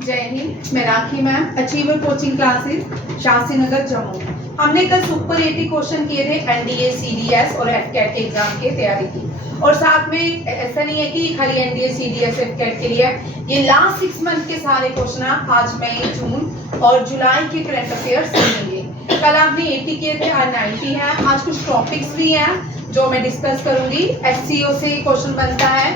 जय हिंद। मैं Rakhi ma'am, achiever coaching classes, Shastri Nagar, Jammu. हमने कल सुपर 80 क्वेश्चन किए थे एनडीए, सीडीएस और एफकेट के एग्जाम की तैयारी की। और साथ में ऐसा नहीं है कि खाली एनडीए, सीडीएस, एफकेट के लिए, ये लास्ट 6 मंथ के सारे क्वेश्चन आप आज मई, जून और जुलाई के करंट अफेयर्स देंगे। कल आपने 80 किए थे, आज 90 है। आज कुछ टॉपिक्स भी हैं जो मैं डिस्कस करूंगी। एससीओ से क्वेश्चन बनता है।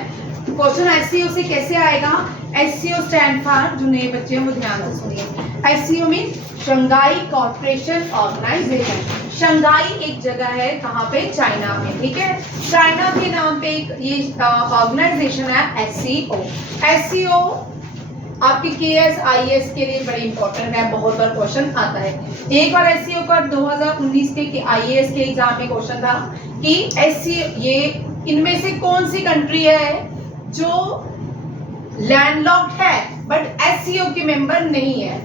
क्वेश्चन एससीओ से कैसे आएगा? एससीओ स्टैंड फॉर, जो नए बच्चे हैं वो ध्यान से सुनिए। SCO mean Shanghai corporation organisation. Shanghai एक जगह है, कहाँ पे? चाइना में। ठीक है, चाइना के नाम पे एक ये ऑर्गेनाइजेशन है एससीओ। एससीओ आपके केएस आईएएस के लिए बड़ी इंपॉर्टेंट है, बहुत बार क्वेश्चन आता है। एक बार एससीओ का 2019 के आईएएस के एग्जाम में क्वेश्चन था कि एससीओ ये इनमें से कौन सी कंट्री है जो लैंडलॉक्ड है बट एससीओ की मेंबर नहीं है।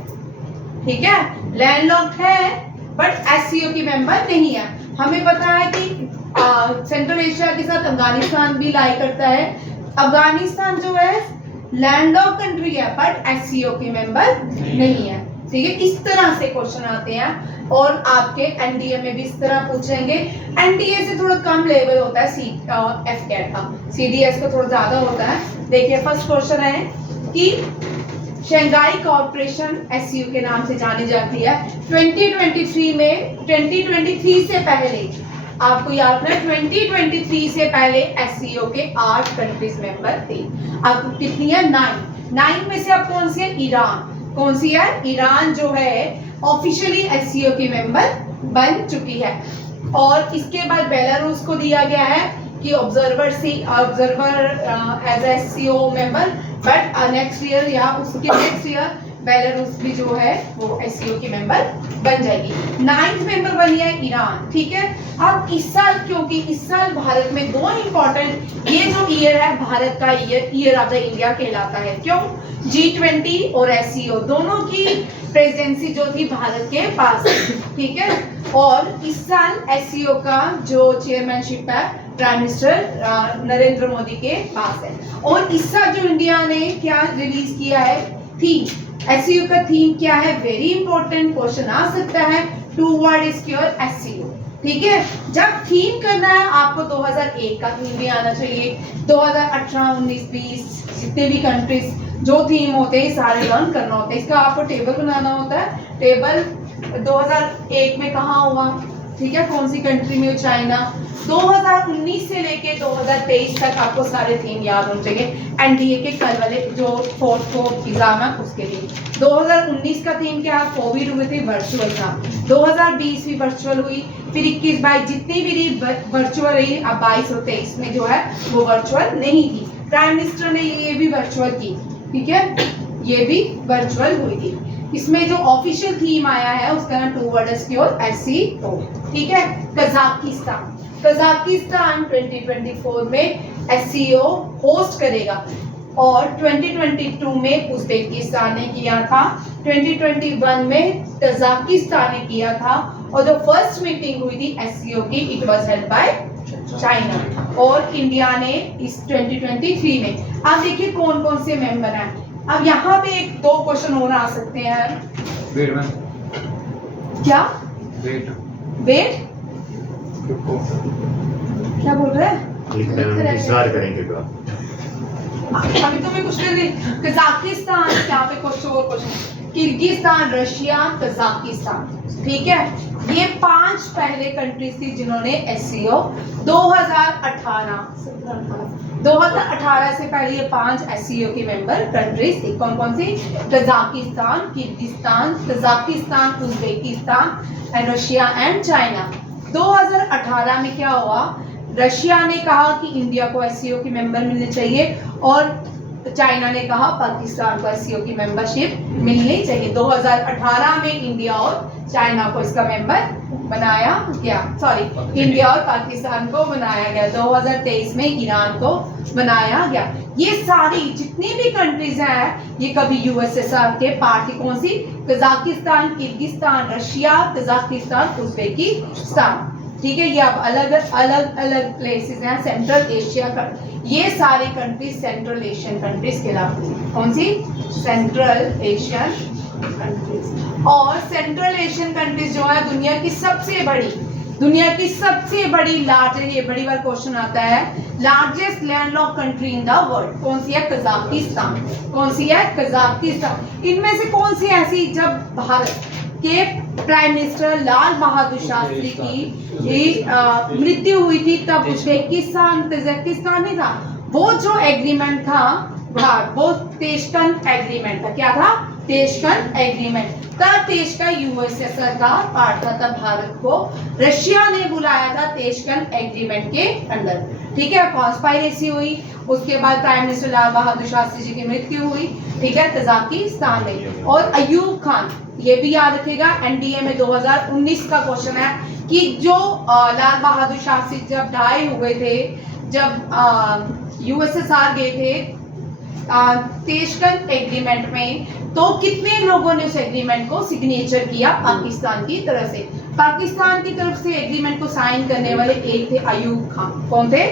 ठीक है, लैंडलॉक्ड है बट एससीओ की मेंबर नहीं है। हमें पता है कि सेंट्रल एशिया के साथ अफगानिस्तान भी लाई करता है। अफगानिस्तान जो है लैंडलॉक्ड कंट्री है बट एससीओ की मेंबर नहीं है। ठीक है, इस तरह से क्वेश्चन आते हैं और आपके एनडीए में भी इस तरह पूछेंगे। एनडीए से थोड़ा कम लेवल होता है एफकेट का, सीडीएस का थोड़ा ज्यादा होता है। देखिए फर्स्ट क्वेश्चन है कि शंघाई कॉर्पोरेशन एससीओ के नाम से जानी जाती है। 2023 में 2023 से पहले आपको याद रखना, 2023 से पहले एससीओ के 8 कंट्रीज मेंबर थे। अब कितनी है? 9 में से अब कौन सी है? ईरान। कौन सी है? ईरान जो है ऑफिशियली एससीओ की मेंबर बन चुकी है। और इसके बाद बेलारूस को दिया गया है कि observer as SCO member, but next year या उसके नेक्स्ट ईयर बेलारूस भी जो है वो एससीओ की मेंबर बन जाएगी। 9th मेंबर बनी है ईरान। ठीक है, अब इस साल, क्योंकि इस साल भारत में 2 इंपॉर्टेंट, ये जो ईयर है भारत का ईयर ऑफ द इंडिया कहलाता है। क्यों? G20 और एससीओ दोनों की प्रेसिडेंसी जो थी भारत के पास है। ठीक है, और इस साल एससीओ का जो चेयरमैनशिप है प्राइम मिनिस्टर नरेंद्र मोदी के पास है। और इस साल जो इंडिया ने क्या रिलीज किया है? थीम। एससीओ का थीम क्या है? वेरी इंपॉर्टेंट क्वेश्चन आ सकता है। 2 वर्ड सिक्योर एससीओ। ठीक है, जब थीम करना है आपको 2001 का थीम भी आना चाहिए। 2018, 19, 20 जितने भी कंट्रीज जो थीम होते हैं सारे लर्न करना होता है। इसका आपको टेबल बनाना होता है। टेबल 2001 में कहाँ हुआ? ठीक है, कौन सी कंट्री में? चाइना। 2019 से लेके 2023 तक आपको सारे थीम याद होने चाहिए। एनडीए के कल वाले जो 4th को एग्जाम है उसके लिए 2019 का थीम क्या? कोविड हुए थे, वर्चुअल था। 2020 भी वर्चुअल हुई, फिर 21, 22 जितनी भी वर्चुअल रही। अब 22 और 23 में जो है वो वर्चुअल नहीं थी। प्राइम मिनिस्टर ने ये भी वर्चुअल की। ठीक है, ये भी वर्चुअल हुई थी। इसमें जो ऑफिशियल थीम आया है उसका नाम 2 वर्ड सिक्योर एससीओ। ठीक है, कजाकिस्तान 2024 में एससीओ होस्ट करेगा। और 2022 में उज्बेकिस्तान ने किया था, 2021 में तजाकिस्तान ने किया था। और जो फर्स्ट मीटिंग हुई थी एससीओ की, it was held by China. और इंडिया ने इस 2023 में, आप देखिए कौन कौन से मेंबर हैं। अब यहाँ पे 1-2 क्वेश्चन और आ सकते हैं। वेट मैम, क्या वेट क्या बोल रहे हैं? इंतजार करेंगे अभी तो मैं कुछ नहीं। कजाकिस्तान, यहाँ पे कुछ और क्वेश्चन। Kyrgyzstan, Russia, Kazakhstan. ठीक है, ये 5 पहले कंट्रीज थी जिन्होंने एससीओ 2018 से पहले ये 5 एससीओ की मेंबर कंट्रीज थी। कौन कौन सी? Kazakhstan, Kyrgyzstan, Kazakhstan, Uzbekistan and Russia and China. 2018 में क्या हुआ? रशिया ने कहा कि इंडिया को एससीओ की मेंबर मिलनी चाहिए और चाइना ने कहा पाकिस्तान को एससीओ की मेंबरशिप मिलनी चाहिए। 2018 में इंडिया और चाइना को इसका मेंबर बनाया गया। सॉरी, इंडिया और पाकिस्तान को बनाया गया। 2023 में ईरान को बनाया गया। ये सारी जितनी भी कंट्रीज हैं ये कभी यूएसएसआर के पार्ट थी। कौन सी? Kazakhstan, Kyrgyzstan, Russia, Kazakhstan, Uzbekistan. ठीक है, ये अब अलग अलग प्लेसेस हैं सेंट्रल एशिया का। ये सारी कंट्रीज सेंट्रल एशियन कंट्रीज कहलाती हैं। कौन सी? Central Asian countries. और सेंट्रल एशियन कंट्रीज जो है दुनिया की सबसे बड़ी लार्जेस्ट, ये बड़ी बार क्वेश्चन आता है, largest landlock country in the world कौन सी है? कजाकिस्तान। कौन सी है? कजाकिस्तान। इनमें से कौन सी ऐसी, जब भारत के प्राइम मिनिस्टर लाल बहादुर शास्त्री की मृत्यु हुई थी तब उज्बेकिस्तान तजाकिस्तान नहीं था, वो जो एग्रीमेंट था वो तेशकंद एग्रीमेंट था। क्या था? तेशकंद एग्रीमेंट। तब तेशकंद यूएसएसआर का पार्ट था, तब भारत को रशिया ने बुलाया था तेशकंद एग्रीमेंट के अंदर। ठीक है, कॉन्स्पायरेसी हुई, उसके बाद प्राइम मिनिस्टर लाल बहादुर शास्त्री जी की मृत्यु हुई। ठीक है, तजाकिस्तान में। और अयूब खान, ये भी याद रखिएगा, एनडीए में 2019 का क्वेश्चन है कि जो लाल बहादुर शास्त्री जब डाई हुए थे, जब यूएसएसआर गए थे तेशकंद एग्रीमेंट में, तो कितने लोगों ने उस एग्रीमेंट को सिग्नेचर किया पाकिस्तान की तरफ से? पाकिस्तान की तरफ से एग्रीमेंट को साइन करने वाले एक थे अयूब खान। कौन थे?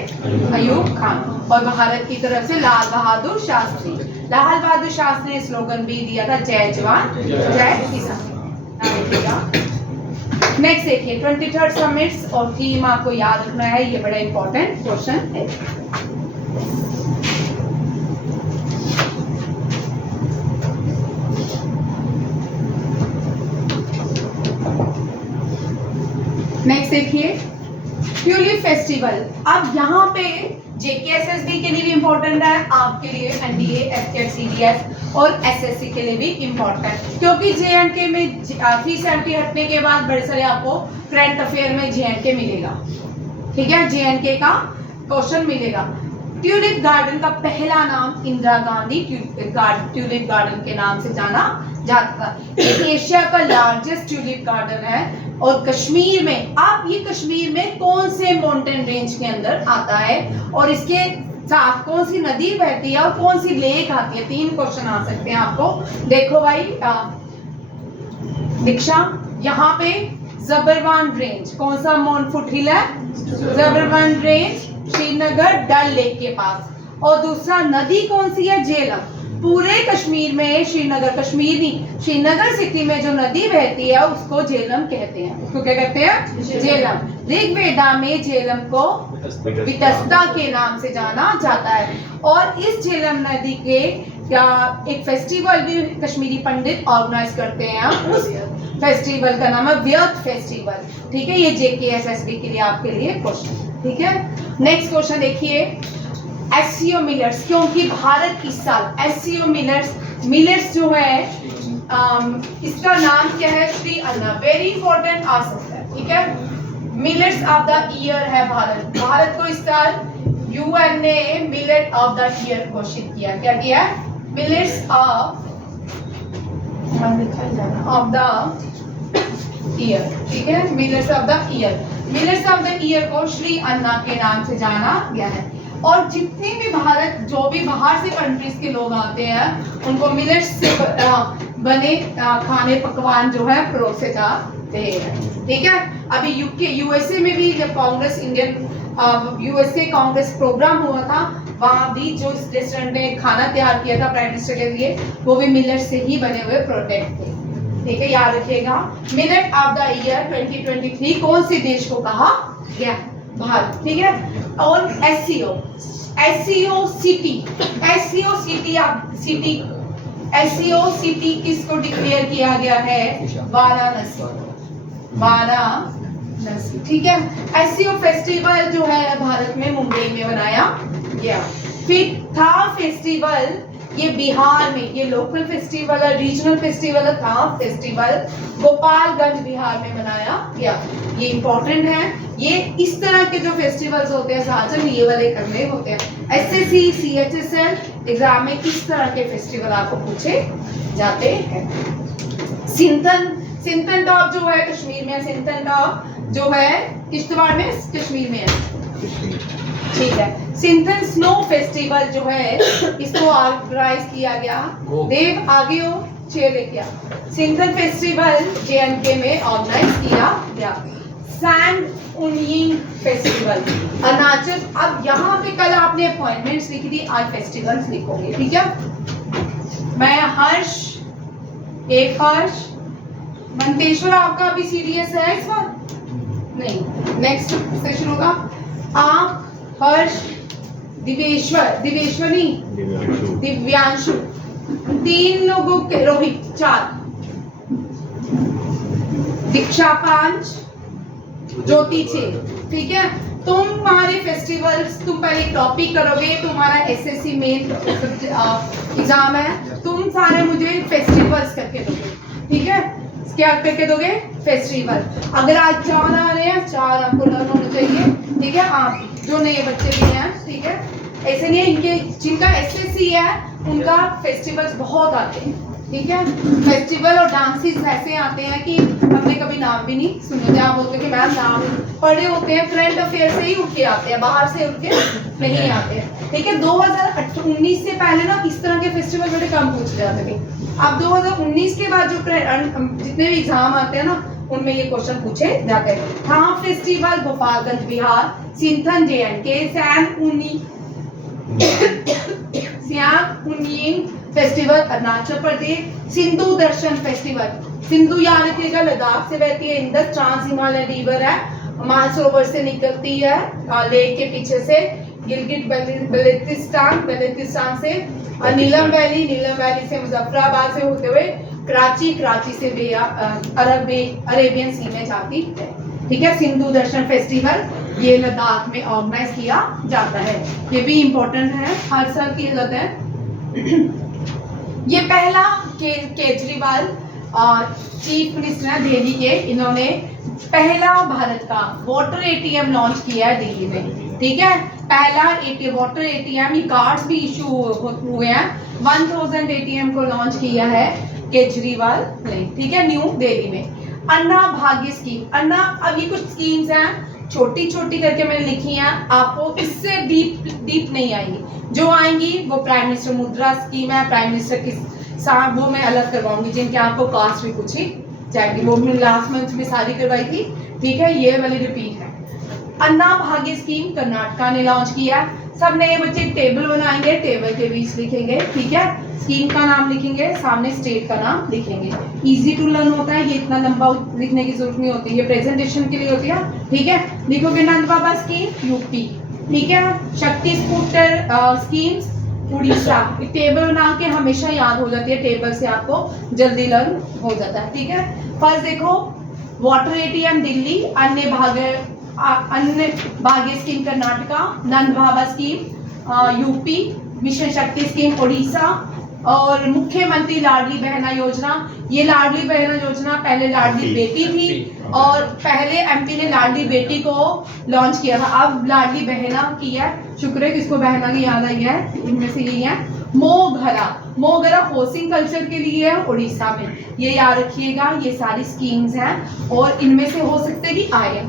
अयूब खान। और भारत की तरफ से लाल बहादुर शास्त्री। लाल बहादुर शास्त्री ने स्लोगन भी दिया था, जय जवान जय किसान। नेक्स्ट देखिए, 23rd समिट्स और थीम आपको याद रखना है, ये बड़ा इंपॉर्टेंट क्वेश्चन है। नेक्स्ट देखिए, ट्यूलिप फेस्टिवल। अब यहाँ पे जेकेएसएसबी के लिए भी इम्पोर्टेंट है, आपके लिए एनडीए, एफकेट, सीडीएस और एसएससी के लिए भी इम्पोर्टेंट, क्योंकि जेएंडके में 370 हटने के बाद बड़े सारे आपको करंट अफेयर में जेएंडके मिलेगा। ठीक है, जेएंडके का क्वेश्चन मिलेगा। ट्यूलिप गार्डन का पहला नाम इंदिरा गांधी ट्यूलिप गार्डन के नाम से जाना जाता था। एशिया का लार्जेस्ट ट्यूलिप गार्डन है और कश्मीर में, आप ये कश्मीर में कौन से माउंटेन रेंज के अंदर आता है और इसके साथ कौन सी नदी बहती है और कौन सी लेक आती है? 3 क्वेश्चन आ सकते हैं आपको। देखो भाई दीक्षा, यहाँ पे जबरवान रेंज, कौन सा माउंट फुटहिल है? जबरवान रेंज, श्रीनगर डल लेक के पास। और दूसरा नदी कौन सी है? झेलम। पूरे कश्मीर में श्रीनगर, कश्मीर नहीं, श्रीनगर सिटी में जो नदी बहती है उसको झेलम कहते हैं। उसको क्या कहते हैं? झेलम। ऋग्वेदा में झेलम को वितस्ता के नाम से जाना जाता है। और इस झेलम नदी के एक फेस्टिवल भी कश्मीरी पंडित ऑर्गेनाइज करते हैं, उस फेस्टिवल का नाम है व्यर्थ फेस्टिवल। ठीक है, ये जेकेएसएसबी के लिए आपके लिए क्वेश्चन। ठीक है, नेक्स्ट क्वेश्चन देखिए, एससीओ मिलर्स, क्योंकि भारत इस साल एससीओ मिलर्स जो है इसका नाम क्या है? श्री अन्ना। वेरी इंपॉर्टेंट आ सकता है। ठीक है, मिलर्स ऑफ द ईयर है भारत। भारत को इस साल यूएन ने मिलेट ऑफ द ईयर घोषित किया। क्या किया? Millers of the year. ठीक है, millers of the year. Millers of the year को श्री अन्ना के नाम से जाना गया है। और जितने भी भारत, जो भी बाहर से कंट्रीज के लोग आते हैं, उनको मिलेट्स से बने खाने पकवान जो है परोसे जाते हैं। ठीक है, अभी यूएसए में भी जब कांग्रेस यूएसए कांग्रेस प्रोग्राम हुआ था, वहाँ भी जो रेस्टोरेंट ने खाना तैयार किया था प्राइम मिनिस्टर के लिए, वो भी मिलेट से ही बने हुए प्रोडक्ट थे। ठीक है, याद रखिएगा। मिलेट ऑफ द ईयर 2023 कौन से देश को कहा गया? भारत। ठीक है, और एससीओ सिटी किसको डिक्लेयर किया गया है? वाराणसी। ठीक है, एससीओ फेस्टिवल जो है भारत में मुंबई में मनाया गया। फिर था फेस्टिवल, ये बिहार में, ये लोकल फेस्टिवल है, रीजनल फेस्टिवल था फेस्टिवल, गोपालगंज बिहार में मनाया गया। ये इंपॉर्टेंट है, ये इस तरह के जो फेस्टिवल्स होते हैं साजन, ये वाले करने होते हैं। एसएससी सीएचएसएल एग्जाम में किस तरह के फेस्टिवल आपको पूछे जाते हैं? सिंथन टॉप जो है कश्मीर में, सिंथन टॉप जो है किश्तवाड़ में, कश्मीर में है। ठीक है, सिंथन स्नो फेस्टिवल जो है इसको ऑर्गेनाइज किया गया, देव आगे हो चेयर लेके आ। सिंथन फेस्टिवल जेएंडके में ऑर्गेनाइज किया गया। सैंड उनिंग फेस्टिवल अरुणाचल। अब यहाँ पे कल आपने अपॉइंटमेंट्स लिखी थी, आज फेस्टिवल्स लिखोगे। ठीक है, मैं हर्ष, एक हर्ष, मंतेश्वर आपका अभी सीरियस है इस बार नहीं, नेक्स्ट सेशन होगा। आप, हर्ष, दिवेश्वर, दिवेश्वर नहीं, दिव्यांशु, 3 लोगों के, रोहित 4, दीक्षा 5, ज्योति 6। ठीक है, तुम्हारे फेस्टिवल्स, तुम पहले टॉपिक करोगे, तुम्हारा एसएससी मेन एग्जाम है, तुम सारे मुझे फेस्टिवल्स करके दोगे। ठीक है, क्या करके दोगे? फेस्टिवल। अगर आज 4 आ रहे हैं, 4 आपको लर्न होना चाहिए। ठीक है, आप जो नए बच्चे भी हैं, ठीक है, ऐसे नहीं है, इनके जिनका एसएससी है उनका फेस्टिवल्स बहुत आते हैं। ठीक है, फेस्टिवल और डांसेस ऐसे आते हैं कि हमने कभी नाम भी नहीं सुने थे। आप बोलते कि मैम नाम पढ़े होते हैं, करंट अफेयर से ही उठ के आते हैं, बाहर से उठ के नहीं आते हैं। ठीक है, 2019 से पहले ना इस तरह के फेस्टिवल बड़े कम पूछे जाते थे। अब 2019 के बाद जो जितने भी एग्जाम आते हैं ना, उनमें ये क्वेश्चन पूछे जाते हैं। हाँ, festival Gopalganj Bihar, Sinthan JNK, Siang Unying festival Arunachal Pradesh, Sindhu Darshan festival, Sindhu याद रखिएगा लद्दाख से बहती है, इंदस ट्रांस हिमालय रिवर है, मानसरोवर से निकलती है लेक के पीछे से, गिलगिट बल्तिस्तान से, और नीलम वैली से मुजफ्फराबाद से होते हुए कराची से अरेबियन सी में जाती है। ठीक है, सिंधु दर्शन फेस्टिवल ये लद्दाख में ऑर्गेनाइज किया जाता है। ये भी इम्पोर्टेंट है, हर साल किया जाता है। ये पहला केजरीवाल चीफ मिनिस्टर है दिल्ली के, इन्होंने पहला भारत का वाटर ATM लॉन्च किया है दिल्ली में। ठीक है, पहला वाटर ATM, ये कार्ड्स भी इशू हुए हैं। 1000 ATM को लॉन्च किया है केजरीवाल ने। ठीक है, न्यू दिल्ली में। अन्ना भाग्य स्कीम, अन्ना, अब ये कुछ स्कीम्स हैं छोटी छोटी करके मैंने लिखी हैं, आपको इससे डीप नहीं आएंगी। जो आएंगी वो प्राइम मिनिस्टर मुद्रा स्कीम है, प्राइम मिनिस्टर की साहब वो मैं अलग करवाऊंगी, जिनके आपको कास्ट भी पूछी जाएगी, वो मैंने लास्ट मंथ में सारी करवाई थी। ठीक है, ये वाली रिपीट है। अन्ना भाग्य स्कीम कर्नाटका ने लॉन्च किया। सब नए बच्चे टेबल बनाएंगे, टेबल के बीच लिखेंगे। ठीक है, स्कीम का नाम लिखेंगे, सामने स्टेट का नाम लिखेंगे। इजी टू लर्न होता है, ये इतना लंबा लिखने की जरूरत नहीं होती, ये प्रेजेंटेशन के लिए होती है। ठीक है, लिखोगे नंद बाबा स्कीम यूपी। ठीक है, शक्ति स्कूटर स्कीम्स उड़ीसा। टेबल बना के हमेशा याद हो जाती है, टेबल से आपको जल्दी लर्न हो जाता है। ठीक है, फर्स्ट देखो वाटर ATM दिल्ली, अन्य भाग्य स्कीम कर्नाटका, नंद बाबा स्कीम यूपी, मिशन शक्ति स्कीम उड़ीसा, और मुख्यमंत्री लाडली बहना योजना। ये लाडली बहना योजना पहले लाडली बेटी थी, और पहले MP ने लाडली बेटी को लॉन्च किया था, अब लाडली बहना किया। शुक्र है किसको बहना की याद आई है, इनमें से यही है। मोगरा होसिंग कल्चर के लिए है उड़ीसा में, ये याद रखिएगा। ये सारी स्कीम्स हैं और इनमें से हो सकते भी आए।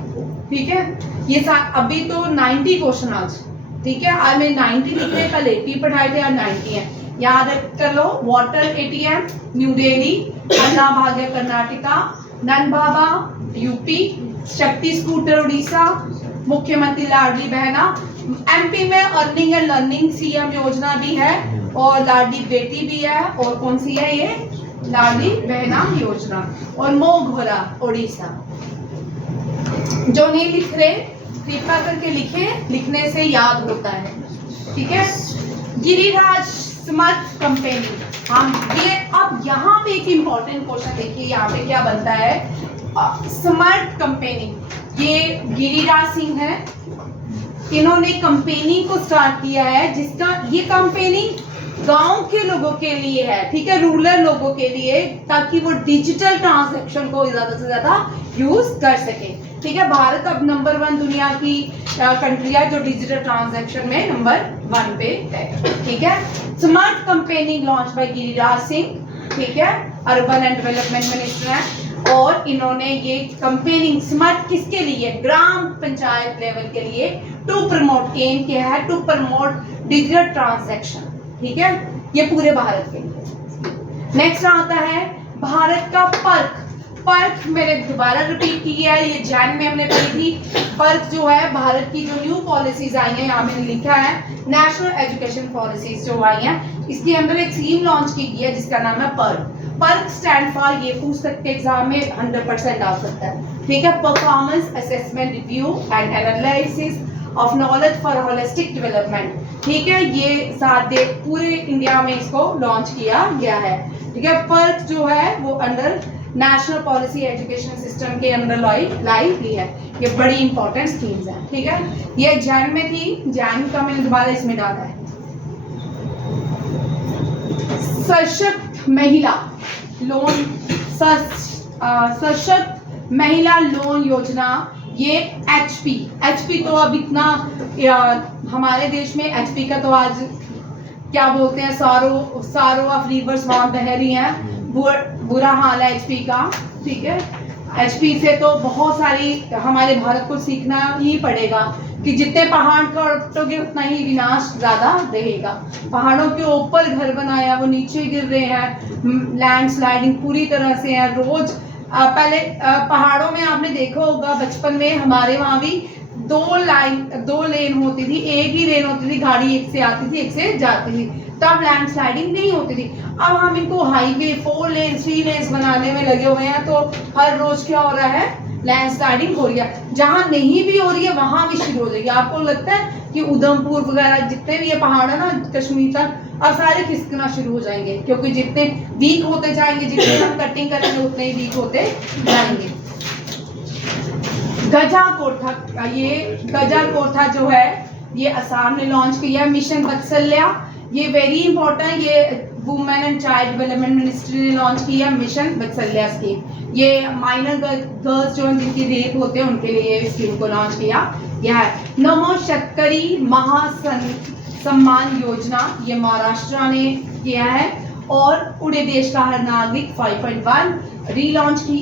ठीक है, ये अभी तो 90 क्वेश्चन आज। ठीक है, आज मैं 90 लिखे, कल 80 पढ़ाए थे, आज 90 है। याद कर लो, वाटर ATM न्यू दिल्ली, अन्ना भाग्य कर्नाटका, नंद बाबा यूपी, शक्ति स्कूटर उड़ीसा, मुख्यमंत्री लाडली बहना। MP में अर्निंग एंड लर्निंग CM योजना भी है, और लाडली बेटी भी है, और कौन सी है ये, लाडली बहना योजना। और मोघरा उड़ीसा। जो नहीं लिख रहे कृपया करके लिखे, लिखने से याद होता है। ठीक है, गिरिराज स्मार्ट कंपेनी। हम ये अब यहाँ पे एक इम्पोर्टेंट क्वेश्चन देखिए, यहाँ पे क्या बनता है। स्मार्ट कंपेनी, ये गिरिराज सिंह है, इन्होंने कंपेनी को स्टार्ट किया है, जिसका ये कंपेनी गांव के लोगों के लिए है। ठीक है, रूरल लोगों के लिए, ताकि वो डिजिटल ट्रांजैक्शन को ज्यादा से ज्यादा यूज कर सके। ठीक है, भारत अब नंबर 1 दुनिया की कंट्री है जो डिजिटल ट्रांजैक्शन में नंबर 1 पे है। ठीक है, smart company launch by Giriraj Singh. ठीक है, अर्बन एंड डेवलपमेंट मिनिस्टर है, और इन्होंने ये कंपेनी स्मार्ट किसके लिए, ग्राम पंचायत लेवल के लिए, टू प्रमोट, एम क्या है, टू प्रमोट डिजिटल ट्रांजैक्शन। ठीक है, ये पूरे भारत के लिए। नेक्स्ट आता है भारत का पर्क। पर्क मैंने दोबारा रिपीट की है, ये जैन में हमने पढ़ी थी। पर्क जो है भारत की जो न्यू पॉलिसीज आई हैं, यहाँ मैंने लिखा है नेशनल एजुकेशन पॉलिसीज जो आई हैं, इसके अंदर एक स्कीम लॉन्च की गई है जिसका नाम है पर्क। पर्क स्टैंड फॉर, ये पूछ सकते एग्जाम में 100% आ सकता है, ठीक है, performance assessment review and analysis of knowledge for holistic development, ठीक है। ये पूरे इंडिया में इसको लॉन्च किया गया है, ठीक है। पर्क जो है वो under national policy education system के अंदर लाई की है। ये बड़ी इंपॉर्टेंट स्कीम्स हैं, ठीक है। ये जैन में थी, जैन का मैंने दोबारा इसमें डाला है। सशक्त महिला लोन, सशक्त महिला लोन योजना, ये एचपी तो अब इतना हमारे देश में एचपी का तो आज क्या बोलते हैं, सारो ऑफ रिवर्स वहां बह रही हैं, बुरा हाल है एचपी का, ठीक है। एचपी से तो बहुत सारी हमारे भारत को सीखना ही पड़ेगा कि जितने पहाड़ काटोगे उतना ही विनाश ज्यादा रहेगा। पहाड़ों के ऊपर घर बनाया, वो नीचे गिर रहे हैं, लैंडस्लाइडिंग पूरी तरह से है रोज। पहले पहाड़ों में आपने देखा होगा बचपन में, हमारे वहां भी दो लेन होती थी, एक ही लेन होती थी, गाड़ी एक से आती थी एक से जाती थी, तब लैंडस्लाइडिंग नहीं होती थी। अब हम इनको हाईवे 4 लेन 3 लेन्स बनाने में लगे हुए हैं, तो हर रोज क्या हो रहा है, लैंडस्लाइडिंग हो रही है। जहां नहीं भी हो रही है वहां भी शुरू हो जाएगी। आपको लगता है कि उधमपुर वगैरह जितने भी ये पहाड़ है ना कश्मीर तक, अब सारे खिसकना शुरू हो जाएंगे, क्योंकि जितने वीक होते जाएंगे, जितने हम कटिंग करेंगे उतने ही वीक होते जाएंगे। गजा कोठा जो है ये असम ने लॉन्च किया है, मिशन वत्सल्या, ये वेरी इंपॉर्टेंट, ये women and child development ministry ने लॉन्च किया मिशन वत्सल्या स्कीम। ये माइनर गर्ल्स जो हैं जिनकी रेप होते हैं उनके लिए ये स्कीम को लॉन्च किया गया है। नमो शेतकरी महासम्मान योजना, ये महाराष्ट्र ने किया है। और पूरे देश का हर नागरिक 5.1 रीलॉन्च की,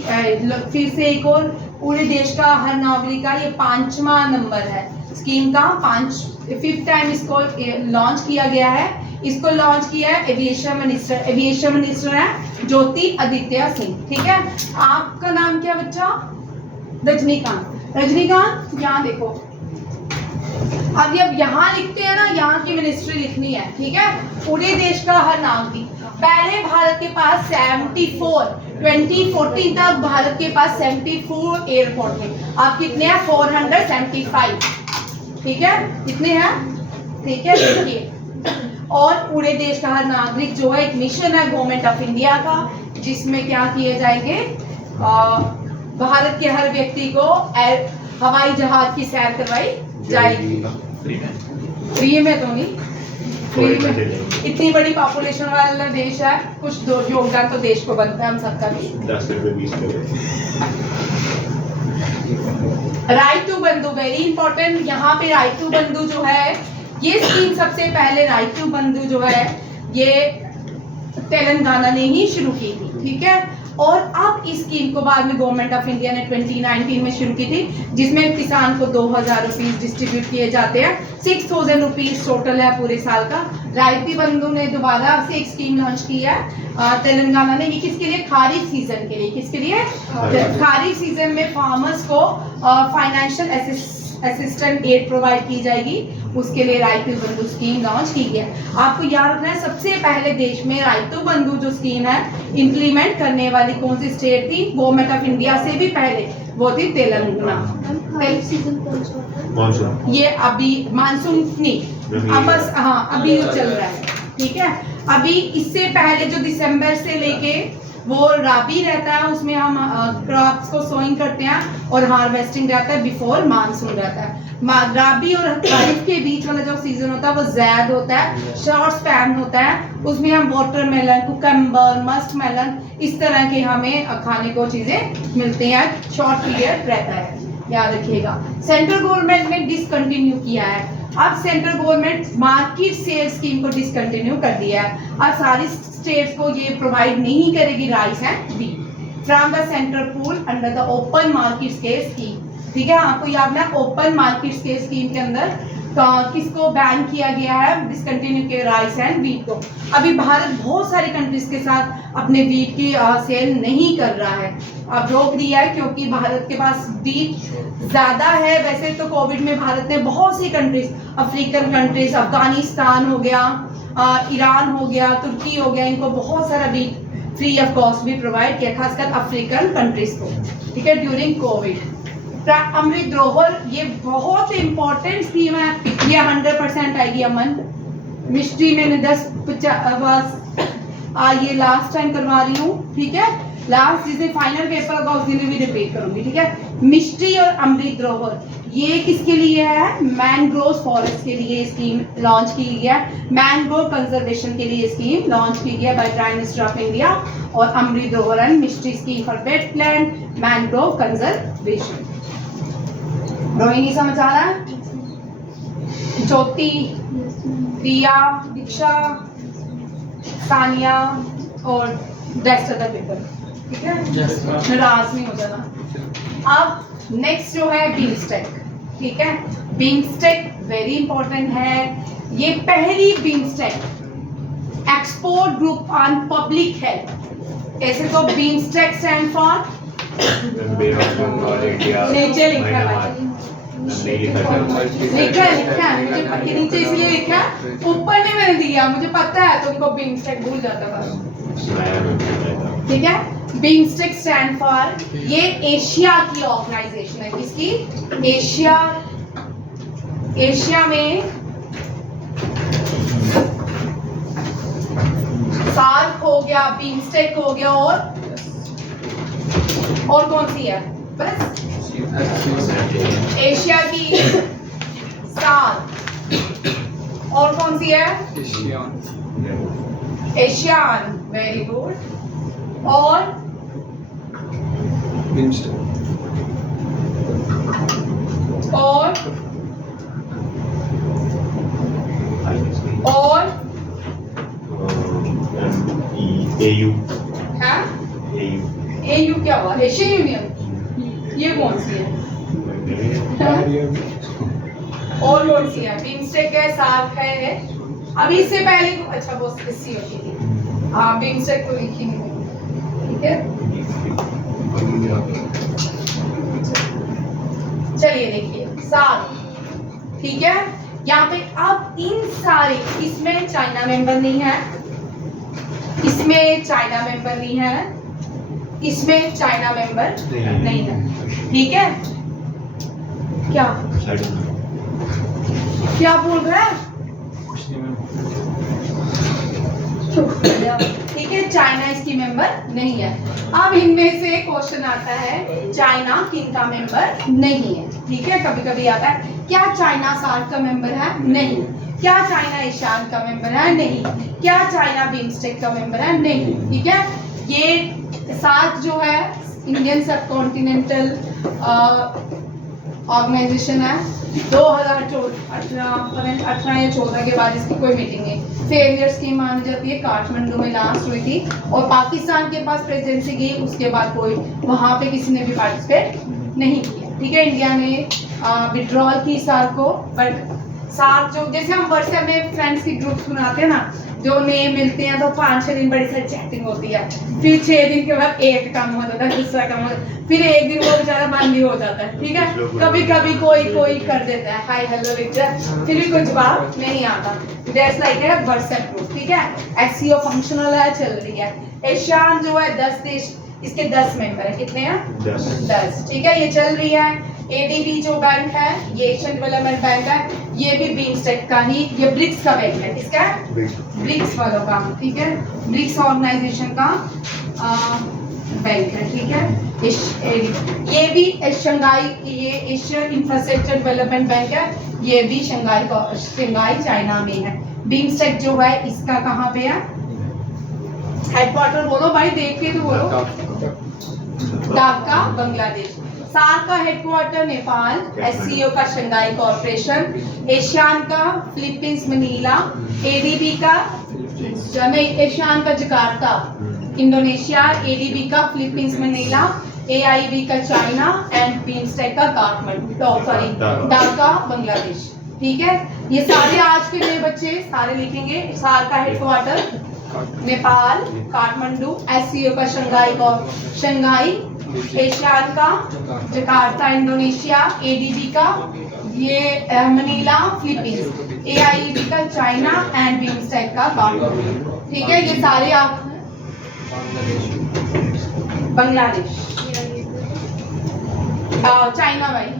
फिर से एक और पूरे देश का हर नागरिक का, ये 5वां नंबर है स्कीम का, 5th टाइम इसको लॉन्च किया गया है। इसको लॉन्च किया है एविएशन मिनिस्टर है ज्योति आदित्य सिंह, ठीक है। आपका नाम क्या बच्चा? रजनीकांत, यहाँ देखो, अब जब यहाँ लिखते हैं ना, यहाँ की मिनिस्ट्री लिखनी है, ठीक है। पूरे देश का हर नागरिक, पहले भारत के पास 74, 2014 तक भारत के पास 74 एयरपोर्ट थे, अब कितने हैं? 475, ठीक है, कितने हैं, ठीक है, देखिए। और पूरे देश का हर नागरिक जो है, एक मिशन है गवर्नमेंट ऑफ इंडिया का, जिसमें क्या किए जाएंगे, भारत के हर व्यक्ति को हवाई जहाज की सैर करवाई जाएगी, फ्री में तो नहीं, फ्री में। इतनी बड़ी पॉपुलेशन वाला देश है, कुछ योगदान तो देश को बनता है हम सबका भी। 10 रुपए 20 राइट टू बंधु, वेरी इंपॉर्टेंट। यहाँ पे राइट टू बंधु जो है, ये स्कीम सबसे पहले राइट टू बंधु जो है ये तेलंगाना ने ही शुरू की थी, ठीक है। और अब इस स्कीम को बाद में गवर्नमेंट ऑफ इंडिया ने 2019 में शुरू की थी, जिसमें किसान को 2000 रुपीज डिस्ट्रीब्यूट किए जाते हैं, 6000 रुपीज टोटल है पूरे साल का। राइट बंधु ने दोबारा से एक स्कीम लॉन्च की है तेलंगाना ने, ये किसके लिए? खारिफ सीजन के लिए। किसके लिए? खारिफ सीजन में फार्मर्स को फाइनेंशियल असिस्टेंट एड प्रोवाइड की जाएगी, उसके लिए राइट टू बंधु स्कीम लॉन्च की है। आपको याद रखना है, सबसे पहले देश में राइट टू बंधु जो स्कीम है इंप्लीमेंट करने वाली कौन सी स्टेट थी? गवर्नमेंट ऑफ इंडिया से भी पहले वो थी तेलंगाना। ये अभी मानसून नहीं, अब बस हाँ अभी जो चल रहा है, ठीक है। अभी इससे पहले जो दिसंबर से लेके वो राबी रहता है, उसमें हम क्रॉप्स को सोइंग करते हैं, और हार्वेस्टिंग रहता है बिफोर मानसून रहता है। राबी और खरीफ के बीच वाला जो सीजन होता है वो ज़ैद होता है, शॉर्ट स्पैन होता है, उसमें हम वाटरमेलन, कुकम्बर, मस्क मेलन, इस तरह के हमें खाने को चीज़ें मिलती हैं, शॉर्ट पीरियड रहता है, याद रखिएगा। सेंट्रल गवर्नमेंट ने डिसकंटिन्यू किया है, अब central government market sale scheme को डिसकंटिन्यू कर दिया है। अब सारी स्टेट्स को ये प्रोवाइड नहीं करेगी rice and wheat from the central pool under the open market sale scheme, ठीक है। आपको याद है ओपन मार्केट सेल स्कीम के अंदर किसको बैन किया गया है, डिसकंटिन्यू किया राइस एंड वीट को। अभी भारत बहुत सारी कंट्रीज के साथ अपने वीट की सेल नहीं कर रहा है, अब रोक दिया है क्योंकि भारत के पास वीट ज़्यादा है। वैसे तो कोविड में भारत ने बहुत सी कंट्रीज, अफ्रीकन कंट्रीज, अफगानिस्तान हो गया, ईरान हो गया, तुर्की हो गया, इनको बहुत सारा वीट फ्री ऑफ कॉस्ट भी प्रोवाइड किया, खासकर अफ्रीकन कंट्रीज को, ठीक है, ड्यूरिंग कोविड। अमृत धरोहर ये बहुत इंपॉर्टेंट स्कीम है, ये 100% आएगी अमन। मिस्ट्री मैंने 10-50 ये लास्ट टाइम करवा रही हूँ, ठीक है, लास्ट जिस दिन फाइनल पेपर होगा उस दिन भी रिपीट करूंगी, ठीक है। मिस्ट्री और अमृत धरोहर ये किसके लिए है, मैंग्रोव फॉरेस्ट के लिए स्कीम लॉन्च की गई है, मैंग्रोव कंजर्वेशन के लिए स्कीम लॉन्च की गई है by prime minister of India. और अमृत धरोहर and mystery scheme for wetland mangrove conservation. Rohini समझ आ रहा है? ज्योति, प्रिया, दीक्षा, सानिया और रेस्ट ऑफ द पीपल, ठीक है, नाराज नहीं हो जाना। अब नेक्स्ट जो है बीमस्टेक, ठीक है, बीमस्टेक वेरी इंपॉर्टेंट है। ये पहली BIMSTEC export group on public health. ऐसे तो बीमस्टेक स्टैंड फॉर नीचे लिखा है, लिखा मुझे नीचे इसलिए लिखा, ऊपर नहीं मैंने दिया, मुझे पता है तो उनको बीमस्टेक भूल जाता था, ठीक है। बीमस्टेक स्टैंड फॉर, ये एशिया की ऑर्गेनाइजेशन है, किसकी, एशिया में सार्क हो गया, बीमस्टेक हो गया, और कौन सी है, बस एशिया की सार्क, और कौन सी है, एशियान, वेरी गुड, और AU है, AU क्या हुआ, एशियन यूनियन, ये कौन सी है, और कौन सी है, बीमस्टेक है, सार्क है, अभी इससे पहले, अच्छा वो सी होती थी, हाँ बीमस्टेक तो लिखी नहीं, ठीक है। चलिए देखिए सार्क, ठीक है, यहाँ पे अब इन सारे, इसमें चाइना मेंबर नहीं है, इसमें चाइना मेंबर नहीं है, इसमें चाइना मेंबर नहीं है, ठीक है। क्या बोल रहा है, ठीक है, चाइना इसकी मेंबर नहीं है। अब इनमें से क्वेश्चन आता है, चाइना किनका मेंबर नहीं है, ठीक है, कभी कभी आता है, क्या चाइना सार्क का मेंबर है, नहीं, क्या चाइना एशियान का मेंबर है, नहीं, क्या चाइना बीमस्टेक का मेंबर है, नहीं, ठीक है। ये सार्क जो है इंडियन सब कॉन्टिनेंटल ऑर्गेनाइजेशन है, 2018 या 14 के बाद इसकी कोई मीटिंग नहीं, फेलियर स्कीम मानी जाती है, काठमांडू में लास्ट हुई थी, और पाकिस्तान के पास प्रेसिडेंसी गई, उसके बाद कोई वहाँ पे किसी ने भी पार्टिसिपेट नहीं किया, ठीक है। इंडिया ने विड्रॉल की सार्क को, बट सार्क जो, जैसे हम व्हाट्सएप में फ्रेंड्स की ग्रुप्स बनाते हैं ना, जो नए मिलते हैं तो 5-6 दिन बड़ी सारी चैटिंग होती है, फिर 6 दिन के बाद एक काम हो जाता है, दूसरा काम हो जाता है, फिर एक दिन वो बेचारा बंद भी हो जाता है, ठीक है। कभी कभी कोई कर देता है हाय हेलो रिचर, फिर भी कोई जवाब नहीं आता, दैट्स लाइक है व्हाट्सएप ग्रुप, ठीक है। एससीओ फंक्शनल है, चल रही है। एशियान जो है 10 देश, इसके 10 मेंबर है, कितने हैं, 10, ठीक है, ये चल रही है। एडीबी जो बैंक है, ये एशियन डेवलपमेंट बैंक है, ये भी बीमस्टेक का ही, ये ब्रिक्स का बैंक है, किसका है, ब्रिक्स वालों का, ठीक है, ब्रिक्स ऑर्गेनाइजेशन का बैंक है, ठीक है। ये भी शंघाई, ये एशियन इंफ्रास्ट्रक्चर डेवलपमेंट बैंक है, ये भी शंघाई चाइना में है। बीमस्टेक जो है इसका कहाँ पे है, हेडक्वार्टर बोलो भाई, देख के तो बोलो, ढाका बांग्लादेश। सार्क का हेडक्वार्टर नेपाल, एससीओ का शंघाई कॉर्पोरेशन, एशियान का फिलीपींस मनीला, एडीबी का एशियान का जकार्ता इंडोनेशिया, एडीबी का फिलीपींस मनीला, एआईबी का चाइना एंड बीमस्टेक का काठमांडू, सॉरी ढाका बांग्लादेश, ठीक है। ये सारे आज के नए बच्चे सारे लिखेंगे। सार का हेडक्वार्टर नेपाल काठमांडू, एससीओ का शंघाई, एशियान का जकार्ता इंडोनेशिया, एडीबी का ये मनीला फिलीपींस, एआईबी का चाइना एंड बिम्स्टेक का बैंकॉक। ठीक है, ये सारे आप बांग्लादेश, चाइना भाई,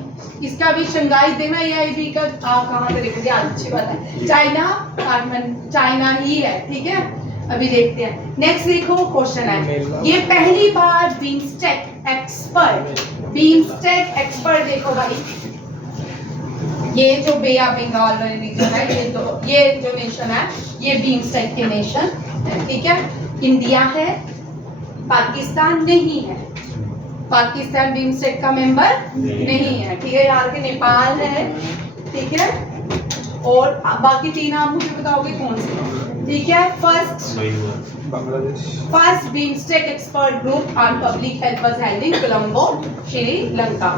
इसका भी शंघाई देना, एआईबी का कहाँ से देखोगे, अच्छी बात है। चाइना काठमांडू चाइना ही है। ठीक है, अभी देखते हैं। नेक्स्ट देखो क्वेश्चन है, ये पहली बार बिम्स्टेक एक्सपर्ट देखो भाई, ये जो बे ऑफ बंगाल वाली रीजन है, ये जो नेशन है ये बिम्स्टेक के नेशन है। ठीक है, इंडिया है, पाकिस्तान नहीं है, पाकिस्तान बिम्स्टेक का मेंबर नहीं है। ठीक है, यहाँ के नेपाल है। ठीक है, और बाकी तीन आप मुझे बताओगे कौन से। ठीक है, first BIMSTEC expert group on public health was held in Colombo, Sri Lanka.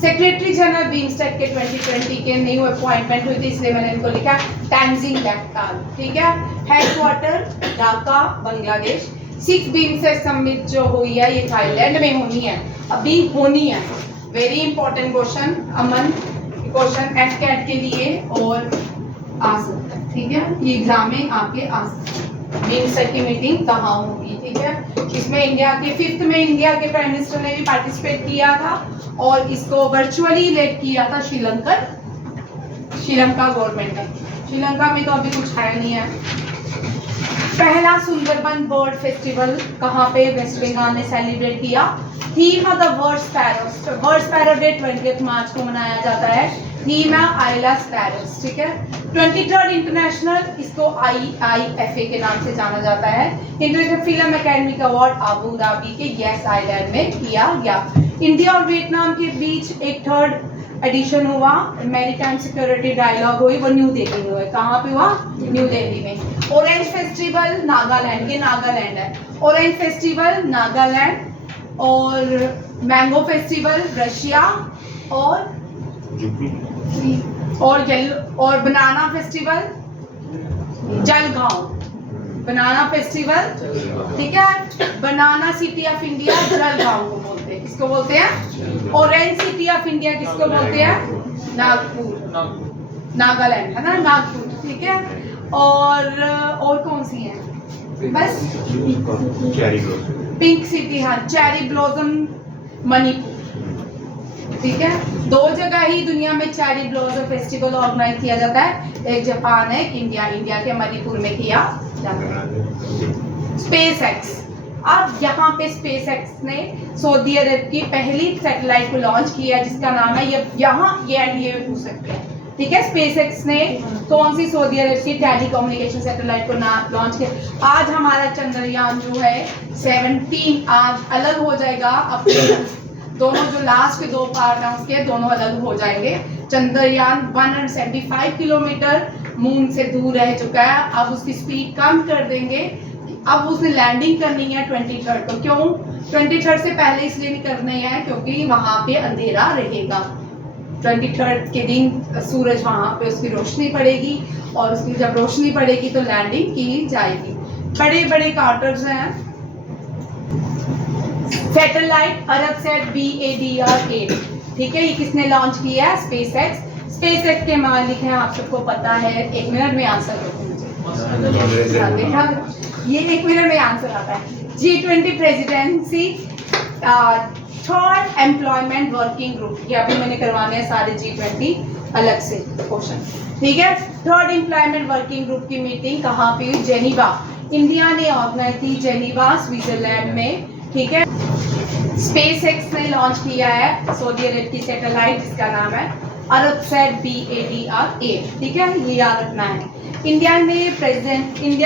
Secretary general BIMSTEC के 2020 के न्यू अपॉइंटमेंट हुई थी, इसलिए मैंने इनको लिखा तंजीम डक्टाल। ठीक है, headquarter Dhaka Bangladesh. 6 BIMSTEC summit जो हुई है ये थाईलैंड में होनी है, अभी होनी है। वेरी इंपॉर्टेंट क्वेश्चन, अमन क्वेश्चन एट के लिए और आ सकता है। ठीक है, ये एग्जाम में आपके आ सकते हैं। बिम्स्टेक की मीटिंग कहाँ होगी। ठीक है, इसमें इंडिया के 5th में इंडिया के प्राइम मिनिस्टर ने भी पार्टिसिपेट किया था और इसको वर्चुअली लीड किया था श्रीलंका गवर्नमेंट ने। श्रीलंका में तो अभी कुछ है नहीं है। पहला सुंदरबन बर्ड फेस्टिवल कहाँ पे वेस्ट बंगाल ने सेलिब्रेट किया। Theme of the world sparrow day 20 मार्च को मनाया जाता है। थीम है आइला स्पैरोस। ठीक है, 23rd इंटरनेशनल, इसको IIFA के नाम से जाना जाता है, international film academy award Abu Dhabi के येस आइलैंड में किया गया। इंडिया और वियतनाम के बीच एक 3rd एडिशन हुआ, मैरीटाइम सिक्योरिटी डायलॉग हुई, वो न्यू दिल्ली में हुआ। कहाँ पे हुआ? न्यू दिल्ली में। ऑरेंज फेस्टिवल नागालैंड, ये नागालैंड है। ऑरेंज फेस्टिवल नागालैंड, और मैंगो फेस्टिवल रशिया, और बनाना फेस्टिवल जलगांव, बनाना फेस्टिवल। ठीक है, बनाना सिटी ऑफ इंडिया जलगांव को बोलते हैं। किसको बोलते हैं? ऑरेंज सिटी ऑफ इंडिया किसको बोलते हैं? नागपुर, नागालैंड है ना, नागपुर। ठीक है, और कौन सी है? बस पिंक सिटी, हाँ, चेरी ब्लॉसम मणिपुर। ठीक है, 2 जगह ही दुनिया में चेरी ब्लॉसम फेस्टिवल ऑर्गेनाइज किया जाता है, एक जापान है, इंडिया के मणिपुर में किया जाता है। स्पेस एक्स, अब यहाँ पे स्पेस एक्स ने सऊदी अरब की पहली सैटेलाइट को लॉन्च किया जिसका नाम है, ये पूछ सकते हैं। ठीक है, स्पेस एक्स ने कौन सी सऊदी अरब की टेलीकम्युनिकेशन सैटेलाइट को लॉन्च किया। आज हमारा चंद्रयान जो है 17 आज अलग हो जाएगा, अपने दोनों जो लास्ट के 2 पार्ट हैं उसके दोनों अलग हो जाएंगे। चंद्रयान 175 किलोमीटर मून से दूर रह चुका है, अब उसकी स्पीड कम कर देंगे। अब उसने लैंडिंग करनी है 23rd को। क्यों 23rd से पहले इसलिए नहीं करनी है क्योंकि वहां पे अंधेरा रहेगा। 23rd के दिन सूरज वहां पे उसकी रोशनी पड़ेगी, और उसकी जब रोशनी पड़ेगी तो लैंडिंग की जाएगी। बड़े बड़े कार्टर्स हैं। सैटेलाइट अरबसैट BADR-8, ठीक है, ये किसने लॉन्च किया है? स्पेस एक्स के मालिक हैं, आप सबको पता है। 1 मिनट में आंसर दो मुझे, देखा ये 1 मिनट में आंसर आता है। G20 presidency 3rd employment working group, ये अभी मैंने करवाने हैं सारे G20 अलग से क्वेश्चन। ठीक है, 3rd एम्प्लॉयमेंट वर्किंग ग्रुप की मीटिंग कहाँ पे? जेनीवा, इंडिया ने ऑर्गेनाइज की, जेनीवा स्विट्जरलैंड में। ठीक है, स्पेस एक्स ने लॉन्च किया है सऊदी अरब की सैटेलाइट जिसका नाम है अरबसैट BADR-8। ठीक है, ये याद रखना है। इंडिया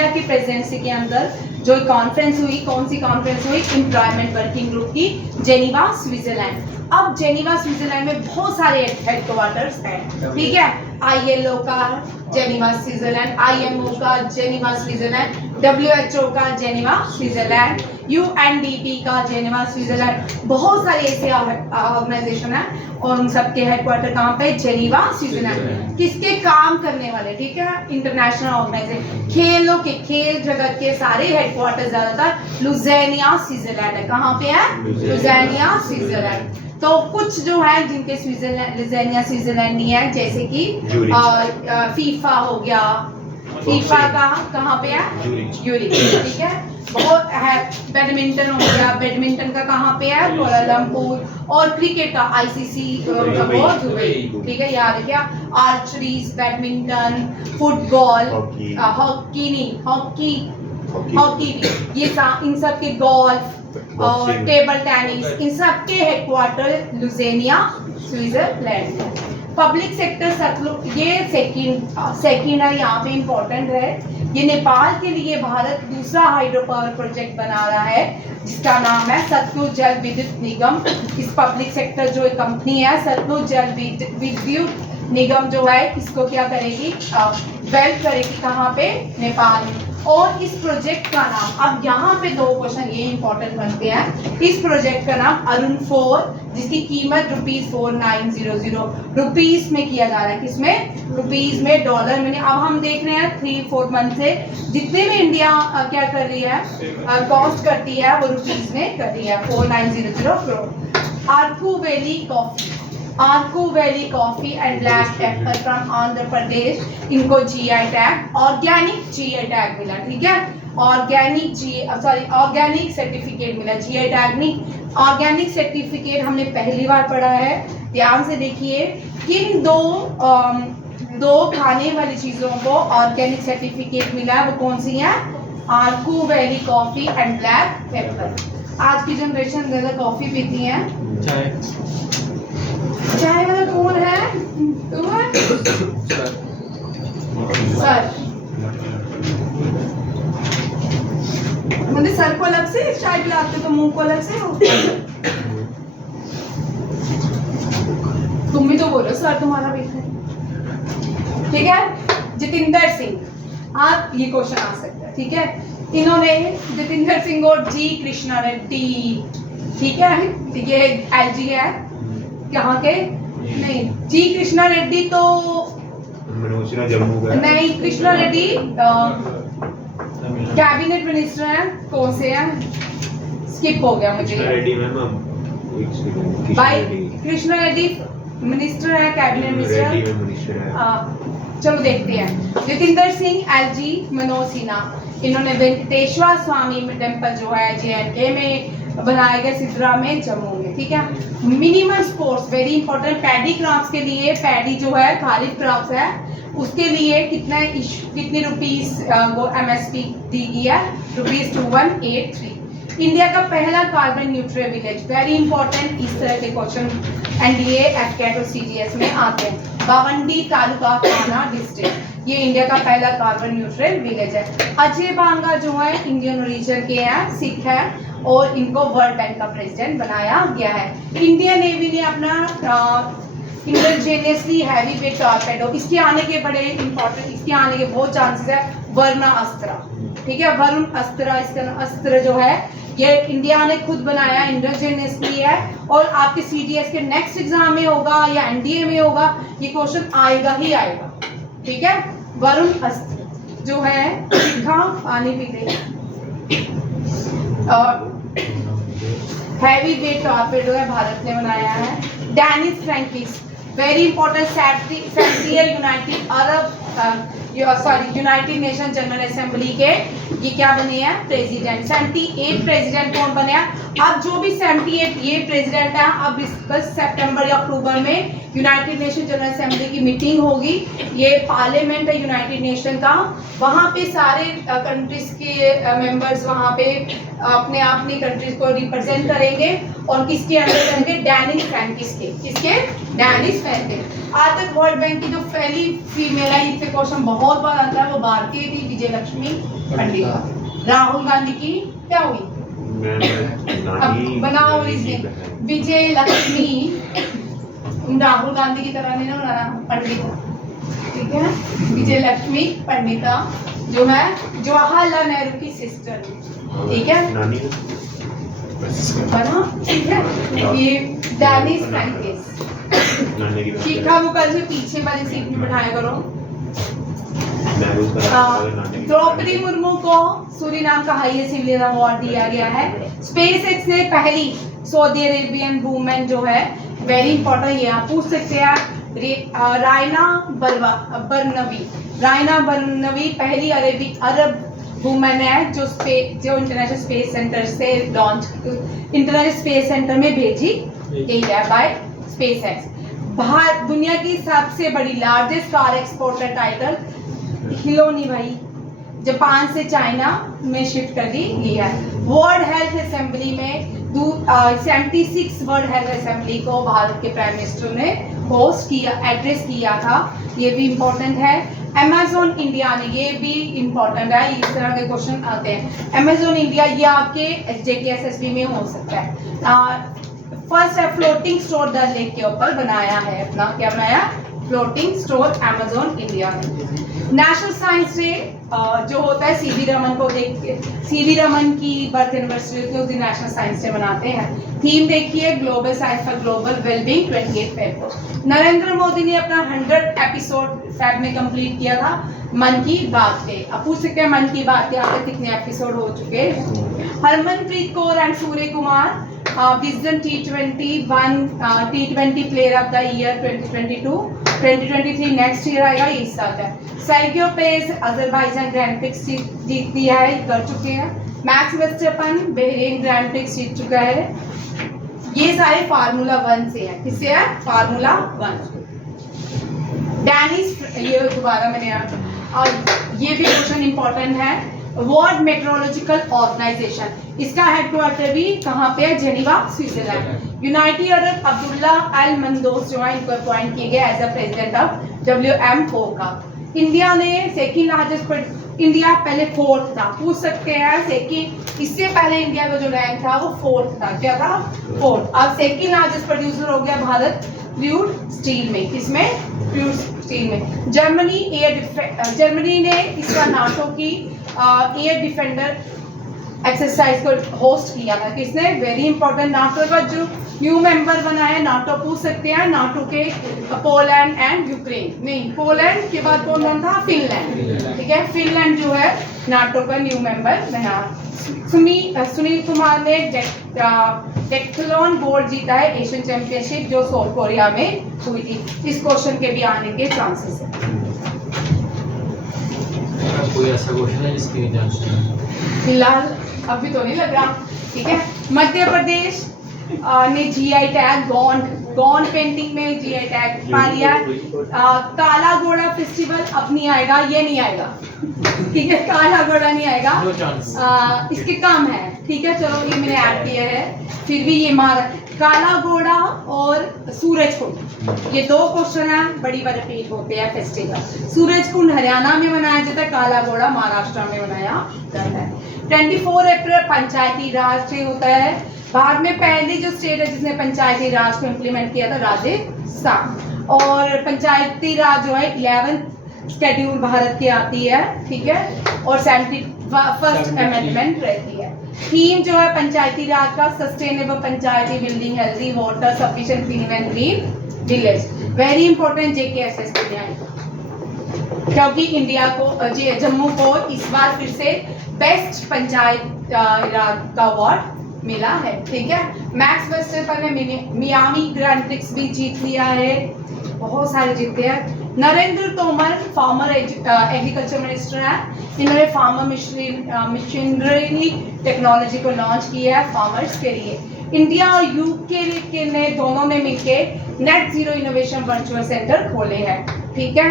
की प्रेसिडेंसी के अंदर जो कॉन्फ्रेंस हुई, कौन सी कॉन्फ्रेंस हुई? एम्प्लॉयमेंट वर्किंग ग्रुप की, जेनीवा स्विट्जरलैंड। अब जेनीवा स्विट्जरलैंड में बहुत सारे हेडक्वार्टर्स हैं। ठीक है, ILO का जेनीवा स्विट्जरलैंड, IMO का जेनीवा स्विट्जरलैंड, WHO का जेनीवा स्विट्जरलैंड, UNDP का जेनेवा स्विट्जरलैंड, बहुत सारे ऐसे ऑर्गेनाइजेशन है और उन सबके हेडक्वार्टर कहाँ पे? Geneva Switzerland. किसके काम करने वाले, ठीक है, इंटरनेशनल ऑर्गेनाइजेशन, खेलों के, खेल जगत के सारे हेडक्वार्टर ज्यादातर लुज़ेनिया स्विट्जरलैंड है। कहाँ पे है? लुज़ेनिया स्विट्जरलैंड। तो कुछ जो है जिनके स्विट्जरलैंड, लुज़ेनिया स्विट्जरलैंड नहीं है, जैसे कि फीफा हो गया, फीफा कहाँ पे है? यूरिक, ठीक है। बहुत है, बैडमिंटन हो गया, बैडमिंटन का कहाँ पे है? कोलालमपुर। और क्रिकेट का ICC का वो दुबई, ठीक है, याद रखिए। आर्चरीज, बैडमिंटन, फुटबॉल, हॉकी नहीं, हॉकी भी, ये इन सब के, गोल्फ और टेबल टेनिस, इन सब के हेडक्वार्टर लुज़ेनिया स्विट्जरलैंड है। पब्लिक सेक्टर ये सेकंड है, यहाँ पे इम्पोर्टेंट है। ये नेपाल के लिए भारत दूसरा हाइड्रो पावर प्रोजेक्ट बना रहा है जिसका नाम है सतलुज जल विद्युत निगम। इस पब्लिक सेक्टर जो कंपनी है सतलुज जल विद्युत निगम जो है इसको क्या करेगी? वेल्थ करेगी कहाँ पे? नेपाल में। और इस प्रोजेक्ट का नाम, अब यहाँ पे दो क्वेश्चन ये इंपॉर्टेंट बनते हैं। इस प्रोजेक्ट का नाम अरुण 4, जिसकी कीमत ₹4900 रुपीस में किया जा रहा है। किसमें? रुपीस में, डॉलर में। अब हम देख रहे हैं 3-4 मंथ से जितने भी इंडिया क्या कर रही है, कॉस्ट करती है, वो रुपीस में कर रही है। 4900 crore. Araku valley coffee and black pepper from Andhra Pradesh, इनको GI tag, organic GI tag मिला, ठीक है। ऑर्गेनिक सर्टिफिकेट मिला, GI टैग नहीं, ऑर्गेनिक सर्टिफिकेट हमने पहली बार पढ़ा है। ध्यान से देखिए, किन दो खाने वाली चीजों को ऑर्गेनिक सर्टिफिकेट मिला है, वो कौन सी है? Araku valley coffee and black pepper. आज की जनरेशन ज्यादा कॉफी पीती है, चाय वाला कौन है? तुम है? सर, मतलब सर को अलग से चाय पिलाते तो मुंह को अलग से हो? तुम भी तो बोलो सर, तुम्हारा भी है, ठीक है। जितेंद्र सिंह, आप ये क्वेश्चन आ सकता है, ठीक है। इन्होंने जितेंद्र सिंह और जी कृष्णा रेड्डी, ठीक है, ये LG है, यहाँ के नहीं, जी कृष्णा रेड्डी तो जम्मू का नहीं, कृष्णा रेड्डी कैबिनेट मिनिस्टर हैं, कौन से हैं? स्किप हो गया मुझे। भाई कृष्णा रेड्डी मिनिस्टर है, कैबिनेट मिनिस्टर। चलो देखते हैं। जितेंद्र सिंह LG, मनोज सिन्हा, इन्होंने वेंकटेश्वर स्वामी टेम्पल जो है JNK में बनाए गए, सिद्रा में, जम्मू में, ठीक है। Minimum support very important, paddy crops के लिए, पैडी जो है खारिफ क्रॉप्स है, उसके लिए कितने रुपीस वो MSP दी गई है? ₹2183। इंडिया का पहला carbon neutral village, very important, इस तरह के क्वेश्चन NDA, FCAT और CGS में आते हैं। बावंडी तालुका थाना डिस्ट्रिक्ट, ये इंडिया का पहला कार्बन न्यूट्रल विलेज है। अजय बांगा जो है इंडियन ओरिजिन के हैं, सिख है, और इनको वर्ल्ड बैंक का प्रेसिडेंट बनाया गया है। इंडियन नेवी ने अपना इंडोजेनियसली हैवी वेट टॉर्पेडो, इसके आने के बड़े इंपॉर्टेंट, इसके आने के बहुत चांसेस है। वरुण अस्त्र, ठीक है, वरुण अस्त्र, इसका अस्त्र जो है ये इंडिया ने खुद बनाया, इंडोजेनियसली है, और आपके CGS के नेक्स्ट एग्जाम में होगा या NDA में होगा, ये क्वेश्चन आएगा ही आएगा, ठीक है। वरुण अस्त्र जो है, दिखा पानी पी गई, और हैवी वेट टॉर्पेडो है, भारत ने बनाया है। Dennis Francis, very important, United Nation General Assembly के ये क्या बने हैं? प्रेसिडेंट। 78 प्रेसिडेंट कौन बने हैं? अब जो भी 78 ये प्रेसिडेंट है, अब इस सितंबर या अक्टूबर में यूनाइटेड नेशन जनरल असेंबली की मीटिंग होगी। ये पार्लियामेंट है यूनाइटेड नेशन का, वहाँ पे सारे कंट्रीज के मेंबर्स वहाँ पे अपनी कंट्रीज को रिप्रेजेंट करेंगे, और किसके अंदर करेंगे? डेनिस फ्रैंकिस के। किसके? Dennis Francis. आज तक वर्ल्ड बैंक की जो पहली फीमेल है, इससे क्वेश्चन बहुत बार आता है, वो भारतीय थी, विजय लक्ष्मी पंडित। राहुल गांधी की क्या हुई? बनाओ विजय लक्ष्मी, राहुल गांधी की तरह नहीं ना बनाना, पंडिता, ठीक है। विजय लक्ष्मी पंडिता जो है जवाहरलाल नेहरू की सिस्टर, ठीक है नानी बना, ठीक है। ये डैनिश फ्रैंकिस, नानी की शिखा मुखर्जी पीछे वाली सीट में बैठाया करो। महबूब का नानी की द्रौपदी मुर्मू को सूरीनाम का हाईएस्ट सिविलियन अवार्ड दिया गया है। स्पेस एक्स ने पहली सऊदी अरेबियन वुमेन जो है, वेरी इंपॉर्टेंट, ये आप पूछ सकते हैं, रायना बरनवी पहली अरब वुमेन है जो इंटरनेशनल स्पेस सेंटर से इंटरनेशनल स्पेस सेंटर में भेजी गई है बाय स्पेस एक्स। दुनिया की सबसे बड़ी लार्जेस्ट कार एक्सपोर्टर टाइटल हिलोनी भाई जापान से चाइना में शिफ्ट कर दी गई है। वर्ल्ड हेल्थ असेंबली में 76 वर्ल्ड हेल्थ असेंबली को भारत के प्राइम मिनिस्टर ने होस्ट किया, एड्रेस किया था, ये भी इम्पोर्टेंट है। अमेजोन इंडिया ने, ये भी इम्पोर्टेंट है, इस तरह के क्वेश्चन आते हैं। अमेजोन इंडिया ये आपके JKSSB में हो सकता है। फर्स्ट है फ्लोटिंग स्टोर डल लेक के ऊपर बनाया है, अपना क्या बनाया, फ्लोटिंग स्टोर अमेजोन इंडिया ने। नेशनल साइंस डे जो होता है सीवी रमन को देख के, सीवी रमन की बर्थ एनिवर्सरी के उस दिन नेशनल साइंस डे मनाते हैं। थीम देखिए global science for global wellbeing 28 Feb को। नरेंद्र मोदी ने अपना 100 एपिसोड फेब में कंप्लीट किया था मन की बात पे। अब पूछ सकते हैं मन की बात के आगे कितने एपिसोड हो चुके हैं। हरमनप्रीत कौर एंड सूर्य कुमार विजडम T20 player of the year 2022-2023 next year आएगा, ये इस साल है। Sergio Perez Azerbaijan Grand Prix जीत लिया है, कर चुके हैं। Max Verstappen Bahrain Grand Prix जीत चुका है। ये सारे फार्मूला 1 से है, किससे है, फार्मूला 1। डैनिश, ये दोबारा मैंने और ये भी क्वेश्चन इंपॉर्टेंट है। वर्ल्ड मेट्रोलॉजिकल ऑर्गेनाइजेशन, इसका हेडक्वार्टर भी कहाँ पे है, Geneva Switzerland. United Arab Abdulla Al Mandous जो है, इनको अपॉइंट किए गए as a president of WMO का। इंडिया ने सेकेंड लार्जेस्ट, इंडिया पहले 4th था, पूछ सकते हैं सेकेंड, इससे पहले इंडिया का जो रैंक था वो 4th था, क्या था, 4th। अब सेकेंड लार्जेस्ट प्रोड्यूसर हो गया भारत फ्लूइड स्टील में, किसमें, फ्लूइड स्टील में। जर्मनी ने इसका नाटो की एयर डिफेंडर एक्सरसाइज को होस्ट किया था, किसने, वेरी इंपॉर्टेंट। नाटो का जो न्यू मेंबर बना है, नाटो पूछ सकते हैं, नाटो के पोलैंड एंड यूक्रेन, नहीं पोलैंड के बाद कौन था, फिनलैंड, ठीक है, फिनलैंड जो है नाटो का न्यू मेंबर बना। सुनील कुमार ने डेक्थलॉन गोल्ड जीता है एशियन चैंपियनशिप जो साउथ कोरिया में हुई थी। इस क्वेश्चन के भी आने के चांसेस है। कोई ऐसा क्वेश्चन है जिसकी नहीं आंसर फिलहाल अभी तो नहीं लग रहा, ठीक है। मध्य प्रदेश ने GI टैग गॉन्ड पेंटिंग में GI टैग पा लिया है। काला घोड़ा फेस्टिवल अब नहीं आएगा, ये नहीं आएगा, ठीक है, काला घोड़ा नहीं आएगा, इसके काम है, ठीक है, चलो ये मैंने ऐड किया है, फिर भी ये मार। काला घोड़ा और सूरज कुंड, ये 2 क्वेश्चन है, बड़ी बार रिपीट होते हैं फेस्टिवल। सूरज कुंड हरियाणा में मनाया जाता है, काला घोड़ा महाराष्ट्र में मनाया जाता है। 24 अप्रैल पंचायती राज डे होता है। भारत में पहली जो स्टेट है जिसने पंचायती राज को इम्प्लीमेंट किया था, राजस्थान। और पंचायती राज जो है 11th शेड्यूल भारत की आती है, ठीक है, और 71st अमेंडमेंट रहती है। थीम जो है पंचायती राज का, sustainable Panchayati building, healthy water, sufficient clean and green village. Very important JKSSB में आएगा, क्योंकि इंडिया को जम्मू को इस बार फिर से बेस्ट पंचायत राज का अवार्ड मिला है, ठीक है। मैक्स वर्स्टेपन ने मियामी ग्रैंड प्रिक्स भी जीत लिया है, बहुत सारे जीते हैं। Narendra Tomar farmer agriculture minister है, इन्होंने फार्मर मशीनरी टेक्नोलॉजी को लॉन्च किया है फार्मर्स के लिए। इंडिया और UK ने दोनों ने मिलकर net zero innovation virtual centre खोले हैं, ठीक है।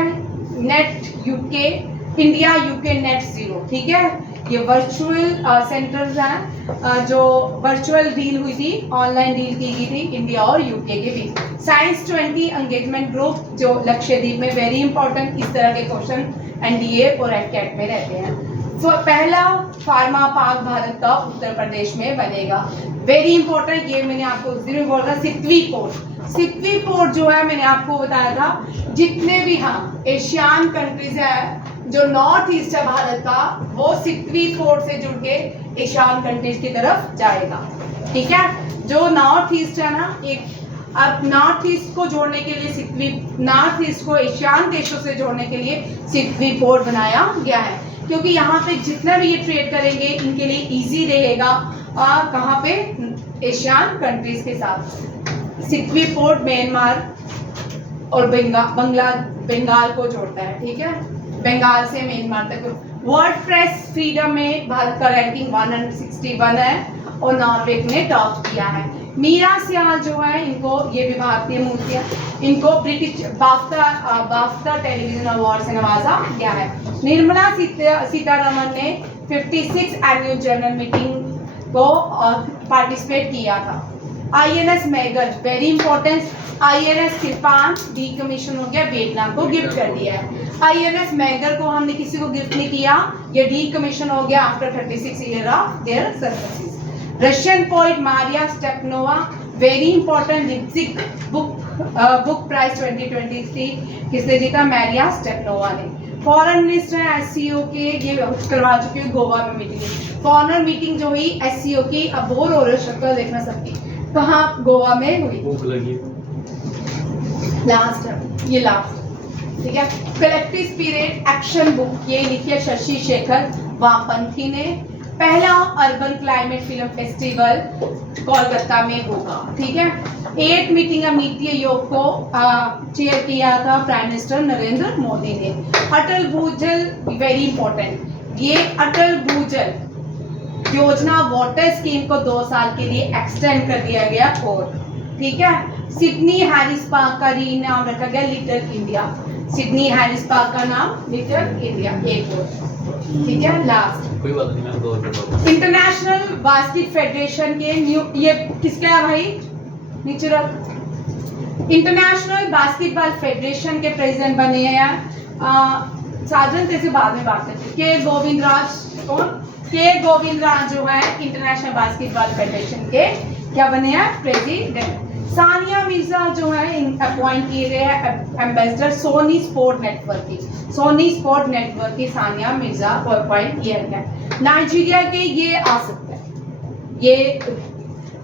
इंडिया UK नेट जीरो, ठीक है, ये वर्चुअल सेंटर्स हैं जो वर्चुअल डील हुई थी, ऑनलाइन डील की गई थी इंडिया और UK के बीच। साइंस 20 एंगेजमेंट ग्रुप जो लक्षद्वीप में, वेरी इंपॉर्टेंट, इस तरह के क्वेश्चन NDA और NCAT में रहते हैं। तो पहला फार्मा पार्क भारत का उत्तर प्रदेश में बनेगा, वेरी इंपॉर्टेंट। ये मैंने आपको उस दिन भी बोला था, सितवी पोर्ट जो है मैंने आपको बताया था, जितने भी एशियान कंट्रीज है जो नॉर्थ ईस्ट है भारत का, वो सितवी पोर्ट से जुड़ के एशियान कंट्रीज की तरफ जाएगा। ठीक है, जो नॉर्थ ईस्ट है ना, एक अब नॉर्थ ईस्ट को जोड़ने के लिए सिक्वी, नॉर्थ ईस्ट को एशियान देशों से जोड़ने के लिए सिक्वी पोर्ट बनाया गया है, क्योंकि यहाँ पे जितना भी ये ट्रेड करेंगे इनके लिए इजी रहेगा। कहाँ पे? एशियान कंट्रीज के साथ। सिक्वी पोर्ट म्यांमार और बंगाल को जोड़ता है। ठीक है, बंगाल से म्यांमार तक। वर्ल्ड प्रेस फ्रीडम में भारत का रैंकिंग 161 है और नॉर्वे ने टॉप किया है। मीरा सियाल जो है, इनको, ये भी भारतीय मूर्ति है, इनको ब्रिटिश बाफ्टा टेलीविजन अवार्ड से नवाजा गया है। निर्मला सीतारमण ने 56 एनुअल जनरल मीटिंग को पार्टिसिपेट किया था। INS McGill, very important, INS kirpan decommission हो गया, वियतनाम को गिफ्ट कर दिया है। INS मैगल को हमने किसी को गिफ्ट नहीं किया, ये डीकमीशन हो गया after 36 year of their services. Russian poet Maria Stepanova, very important, Leipzig book prize 2023 किसने जीता? मारिया स्टेपनोवा ने। फॉरेन मिनिस्टर है SCO के, ये करवा चुके हैं गोवा में मीटिंग। फॉरेनर मीटिंग जो हुई SCO की, अब बोर हो रहे शक्ल देखना सबकी, कहाँ? गोवा में हुई। भूख लगी। लास्ट है ये, लास्ट। ठीक है, कलेक्टिव स्पिरिट एक्शन बुक, ये लिखी है शशि शेखर वामपंथी ने। पहला urban climate film festival Kolkata में होगा। ठीक है, 8th meeting of NITI Aayog को चेयर किया था प्राइम मिनिस्टर नरेंद्र मोदी ने। अटल भूजल, वेरी इंपॉर्टेंट, ये अटल भूजल योजना वाटर स्कीम को 2 साल के लिए एक्सटेंड कर दिया गया। और ठीक है, सिडनी हैरिस पार्क का रीनाम रखा गया little India. Sydney Harris park का नाम लिटिल इंडिया, एक और। ठीक है, लास्ट, कोई बात नहीं, मैं 2 और बताऊँ। इंटरनेशनल बास्केट फेडरेशन के न्यू, ये किसका है भाई? नीचे रख। इंटरनेशनल बास्केटबॉल फेडरेशन के प्रेसिडेंट बने हैं साधन से बाद में बात करते हैं। के गोविंदराज, कौन? के गोविंदराज जो है इंटरनेशनल बास्केटबॉल फेडरेशन के क्या बने हैं? प्रेसिडेंट। सानिया मिर्जा जो है अपॉइंट किए गए हैं एम्बेसडर सोनी स्पोर्ट नेटवर्क की। सोनी स्पोर्ट नेटवर्क की सानिया मिर्जा को अपॉइंट किया गया। नाइजीरिया के ये आ सकते हैं, ये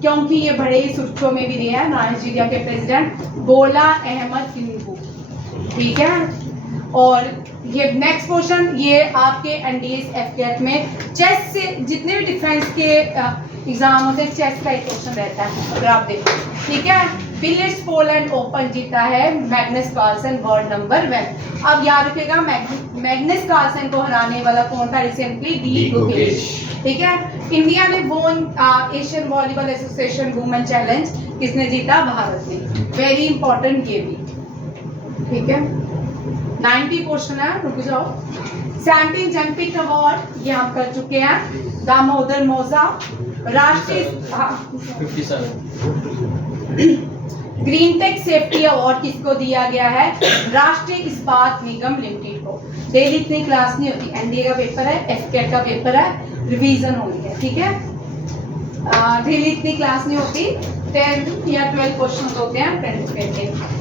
क्योंकि ये बड़े ही सुर्खियों में भी रहे हैं। नाइजीरिया के प्रेसिडेंट बोला अहमद तिनुबू। ठीक है, और ये नेक्स्ट क्वेश्चन, ये आपके NDS FCAT में चेस से जितने भी डिफेंस के एग्जाम होते हैं, चेस का एक क्वेश्चन रहता है, अगर आप देखो। ठीक है, बिलियर्ड्स पोलैंड ओपन जीता है मैग्नस कार्लसन, वर्ल्ड नंबर 1। अब याद रखिएगा, मैग्नस कार्लसन को हराने वाला कौन था रिसेंटली? डी गुकेश। ठीक है, इंडिया ने वोन Asian volleyball association women challenge, किसने जीता? भारत ने। वेरी इंपॉर्टेंट ये भी। ठीक है, 90 क्वेश्चन है, रुक जाओ। सैंटिन जनपिक अवार्ड ये हम कर चुके हैं। दामोदर मौजा, राष्ट्रीय 57। ग्रीन टेक सेफ्टी अवार्ड किसको दिया गया है? राष्ट्रीय इस्पात निगम लिमिटेड को। डेली इतनी क्लास नहीं होती, NDA का पेपर है, FCAT का पेपर है, रिवीजन हो रही है। ठीक है, डेली इतनी क्लास नहीं होती, 10 या 12 क्वेश्चन होते हैं प्रेजेंट के।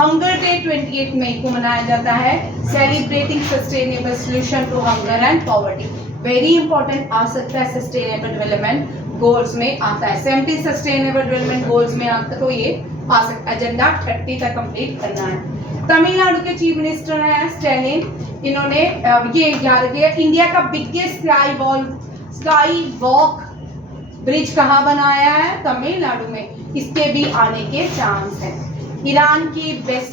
हंगर डे 28 मई को मनाया जाता है, celebrating sustainable solution to hunger and poverty. Very important आ सकता है, सस्टेनेबल डेवलपमेंट गोल्स में आता है, 70 सस्टेनेबल डेवलपमेंट गोल्स में आता, तो ये आ सकता है। एजेंडा 30 तक कंप्लीट करना है। तमिलनाडु के चीफ मिनिस्टर हैं स्टैलिन, इन्होंने ये याद रखिए, इंडिया का बिगेस्ट स्काई वॉक ब्रिज कहाँ बनाया है? तमिलनाडु में। इसके भी आने के चांस हैं। ईरान की बेस्ट